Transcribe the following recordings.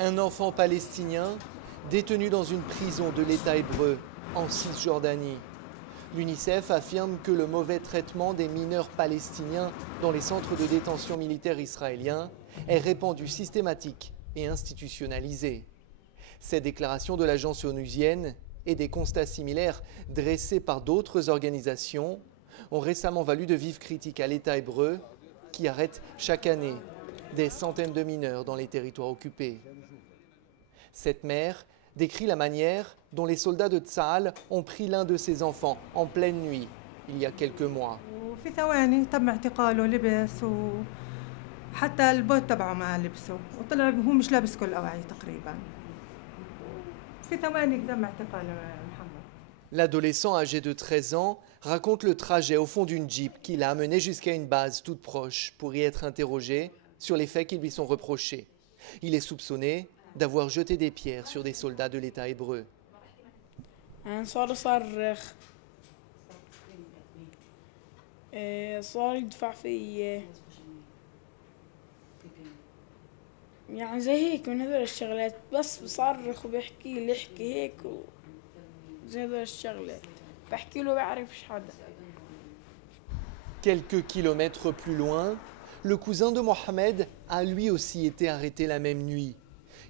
Un enfant palestinien détenu dans une prison de l'État hébreu en Cisjordanie. L'UNICEF affirme que le mauvais traitement des mineurs palestiniens dans les centres de détention militaires israéliens est répandu, systématique et institutionnalisé. Ces déclarations de l'agence onusienne et des constats similaires dressés par d'autres organisations ont récemment valu de vives critiques à l'État hébreu qui arrête chaque année des centaines de mineurs dans les territoires occupés. Cette mère décrit la manière dont les soldats de Tsahal ont pris l'un de ses enfants en pleine nuit, il y a quelques mois. L'adolescent âgé de 13 ans raconte le trajet au fond d'une Jeep qui l'a amené jusqu'à une base toute proche pour y être interrogé sur les faits qui lui sont reprochés. Il est soupçonné d'avoir jeté des pierres sur des soldats de l'État hébreu. Quelques kilomètres plus loin, le cousin de Mohamed a lui aussi été arrêté la même nuit.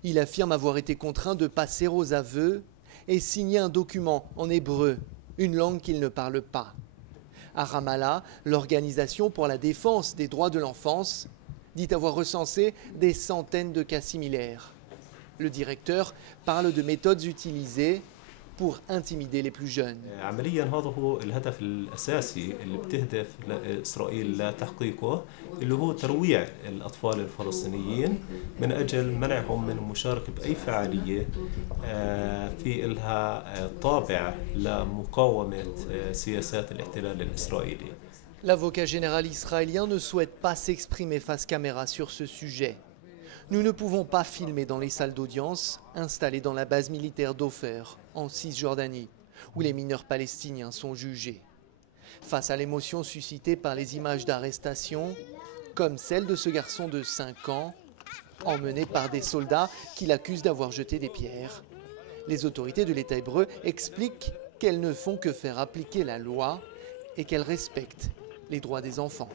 Il affirme avoir été contraint de passer aux aveux et signer un document en hébreu, une langue qu'il ne parle pas. À Ramallah, l'Organisation pour la défense des droits de l'enfance dit avoir recensé des centaines de cas similaires. Le directeur parle de méthodes utilisées pour intimider les plus jeunes. عمليا هذا هو الهدف الأساسي اللي بتهدف إسرائيل لتحقيقه اللي هو ترويع الأطفال الفلسطينيين من أجل منعهم من المشاركة بأي فعالية في إلها طابع لمقاومة سياسات الاحتلال الإسرائيلي. L'avocat général israélien ne souhaite pas s'exprimer face caméra sur ce sujet. Nous ne pouvons pas filmer dans les salles d'audience installées dans la base militaire d'Ofer, en Cisjordanie, où les mineurs palestiniens sont jugés. Face à l'émotion suscitée par les images d'arrestation, comme celle de ce garçon de 5 ans, emmené par des soldats qui l'accusent d'avoir jeté des pierres, les autorités de l'État hébreu expliquent qu'elles ne font que faire appliquer la loi et qu'elles respectent les droits des enfants.